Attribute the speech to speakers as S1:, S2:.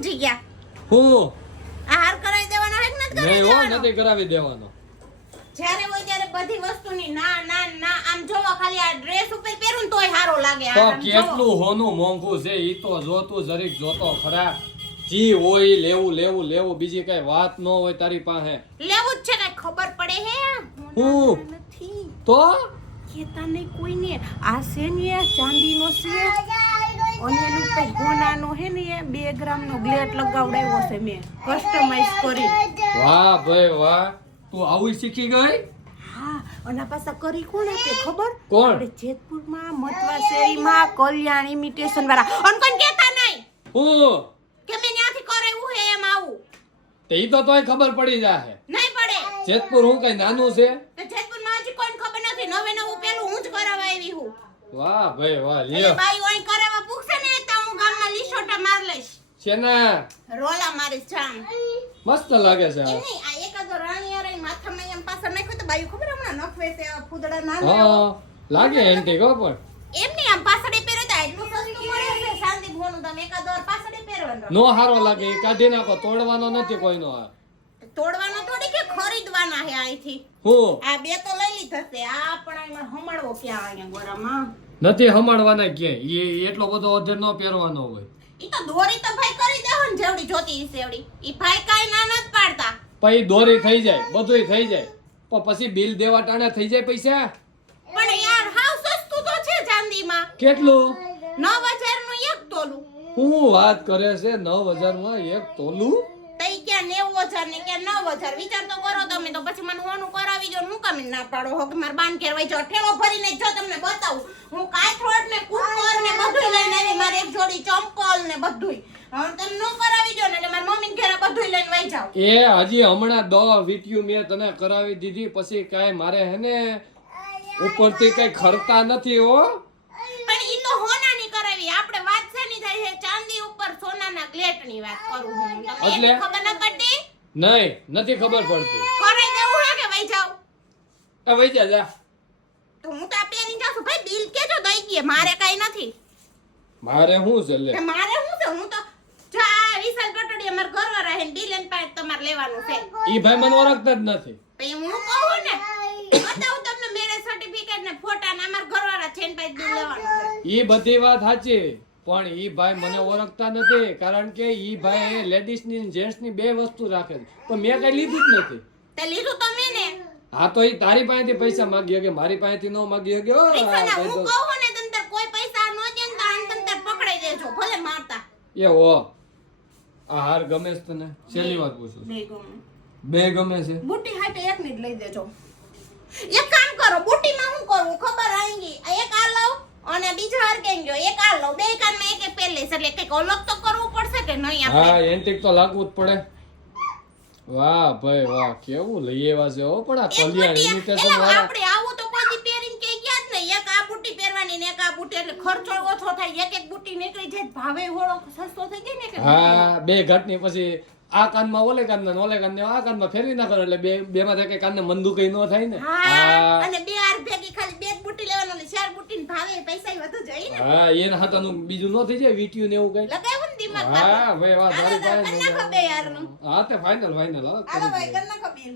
S1: સમજી ગયા?
S2: હું.
S1: આહાર કરાવી દેવાનો હે નથી કરાવી દેવાનો?
S2: નથી કરાવી દેવાનો.
S1: જ્યારે હોય ત્યારે બધી વસ્તુની ના ના ના આમ જોવો ખાલી આ ડ્રેસ ઉપર પહેરું ને તોય સારો લાગે
S2: તો કેટલું હોનું મોંઘું છે ઈ તો જોતું જરીક જોતો ખરા. જી હોય લેવું લેવું લેવું બીજી કઈ વાત ન હોય તારી પાસે.
S1: લેવું જ છે કઈ ખબર પડે હે
S2: હું?
S1: નથી.
S2: તો?
S1: કેતા નહીં કોઈને આ છે ને ચાંદીનો છે અને એનું કઈ સોનાનો હે ને એ બે ગ્રામનો ગ્લેટ લગાવડાવ્યો છે મેં. કસ્ટમાઇઝ કરી
S2: વાહ ભાઈ વાહ. તું આવું શીખી ગઈ?
S1: હા અને પાછા કરી કોણ આપે ખબર?
S2: કોણ?
S1: જેતપુરમાં મતવા શેરીમાં કલ્યાણ ઇમિટેશન વાળા. અને કોઈ કહેતા નહીં
S2: હું?
S1: કે મેં ત્યાંથી કરાવ્યું હે એમ આવું.
S2: તે તો તોય ખબર પડી જાહે.
S1: નહીં પડે.
S2: જેતપુર હું કઈ નાનું છે?
S1: જેતપુરમાં હજી કોણ ખબર નથી. નવે નવું પેલું હું જ કરાવવા આવી હું.
S2: વાહ ભાઈ વાહ લ્યો.
S1: બાઈ ઓય કરાવવા પૂછશે ને તો હું ગામમાં લીસોટા માર લઈશ.
S2: શેના?
S1: રોલા મારીશ જામ.
S2: મસ્ત લાગે છે. આ.
S1: નહીં આ એકાદો રાણી અરે માથામાં એમ પાછળ નાખ્યું તો બાયું ખબર હમણાં નખવે છે ફૂદડા નાના
S2: હા લાગે એન્ટિક હો પણ.
S1: એમ નહીં આમ પાછળ પહેરો તો આટલું સસ્તું મળે છે. શાંતિ ભોનું તમે એકાદો વાર પાછળ પહેરવાનો.
S2: નો હારો લાગે એ કાઢી નાખો તોડવાનો નથી કોઈનો આ.
S1: તોડવાનો થોડી કે ખરીદવાના હે આઈથી?
S2: હું?
S1: આ બે તો લઈ લીધા છે. આ પણ એમાં હમળવો ક્યાં અહીંયા ગોરામાં?
S2: નથી હમાડવાના કે એ એટલો બધો અધર ન પહેરવાનો હોય.
S1: ઈ તો દોરી તો ભાઈ કરી દેહો ને જેવડી જોતી એવડી ઈ ભાઈ કાઈ ના નથી પાડતા.
S2: પછી દોરી થઈ જાય બધુંય થઈ જાય. પણ પછી બિલ દેવા ટાણે થઈ જાય પૈસા?
S1: પણ યાર હાવ સસ્તું તો છે ચાંદીમાં.
S2: કેટલું?
S1: નવ હજારનું એક તોલું.
S2: હું વાત કરે છે નવ હજારમાં એક તોલું?
S1: ક્યાં નેવું હજાર ને ક્યાં નવ હજાર? વિચાર તો કરો તમે. તો પછી મને હોનું કરાવી જો હું કામ ના પાડો? હો કે મારે બાન કેરવાઈ જો ઠેલો ભરીને જો તમને બતાવું. હું કાથરોડ ને કુકર ને બધું લઈને આવી. મારે એક જોડી ચંપલ ને બધુંય. હવે તમે નો કરાવી જો ને એટલે મારી મમ્મી ઘરે બધુંય લઈને વઈ જાવ
S2: એ હજી હમણાં દવા વીટ્યું મેં તને કરાવી દીધી. પછી કાંઈ મારે હે ને ઉપરથી કઈ ખરતા નથી હો
S1: પણ ઈ તો હોનાની કરાવી આપણે વાત શેની થાય છે ચાંદી ઉપર ગ્લેટની વાત કરું હું. તમને
S2: એટલે?
S1: ખબર ન પડતી?
S2: નહીં નથી ખબર પડતી.
S1: કરાઈ દેવું હે કે વઈ જાવ
S2: આ વઈ જા જા.
S1: તો હું તો આ જાઉં છું. ભાઈ બિલ કેજો દઈ ગયે મારે કઈ નથી.
S2: મારે શું છે લે?
S1: કે મારે શું છે? હું તો જો આ વિશાલ કટોડી અમાર ઘરવા રહે ને બિલ એન પાઇપ તમારે લેવાનું છે.
S2: ઈ ભાઈ મને ઓળખતા જ નથી.
S1: પછી હું કહું ને બતાવું તમને મેરેજ સર્ટિફિકેટ ને ફોટા ને અમાર ઘરવાળા છે ને પાઇપ બિલ લેવાનું છે.
S2: ઈ બધી વાત સાચી. પણ ઈ ભાઈ મને ઓળખતા નથી કારણ કે ઈ ભાઈ લેડીઝની જેન્ટ્સની બે વસ્તુ રાખે છે પણ મેં કઈ લીધું જ નથી.
S1: તે લીધું તમે ને?
S2: હા તો ઈ તારી પાસેથી પૈસા માંગી હકે મારી પાસેથી ન માગી કે
S1: પૈસા ના હું કહું ને તંતર કોઈ પૈસા નો દે ને તો આને તમ પકડાઈ દેજો ભલે મારતા.
S2: એ હો. આ હાર ગમે છે તને? છેલ્લી વાત પૂછું
S1: બે ગમે.
S2: બે ગમે છે?
S1: બુટી હાટે એક ની જ લઈ દેજો. એક કામ કરો બુટીમાં હું કરું ખબર આવી ગઈ? એક આ લઉં અને બીજો અર્ગેન જો એક આ લો બે કાનમાં એક પહેર એટલે કંઈક અલગ તો કરવું પડશે કે નહીં આપણે?
S2: હા એન્ટિક તો લાગવું જ પડે. વાહ ભાઈ વાહ કેવું લઈ આવ્યા છે હો પણ આ કલ્યાણ ઇમિટેશન વાળા
S1: આપણે આવું તો કોઈ દી પહેરીને કે ગયા જ નહીં. એક આ બુટી પહેરવાની ને એક આ બુટી એટલે ખર્ચો ઓછો થાય. એક એક બુટી નીકળી જાય ભાવે હોળો સસ્તો થઈ જાય ને કે
S2: હા બે ઘાટની પછી આ કાનમાં ઓલે કાનમાં ને ઓલે કાનને આ કાનમાં ફેરવી નાખો એટલે બે બે માં કઈ કાનને મંદુ કઈ ન થાય ને.
S1: અને બે આર ભેગી ખાલી બે બુટી લેવાનો ને ચાર બુટી ભાવે પૈસા વધુ જાય ને.
S2: હા એને હાથાનું બીજું ન થઈ જાય વીટ્યું ને એવું કઈ?
S1: લગાવ્યું ને દિમાગ
S2: હા ભાઈ વાત
S1: સારી
S2: પાસે હા તે ફાઇનલ ફાઇનલ હા
S1: હાલો ભાઈ. કરી નાખો બિલ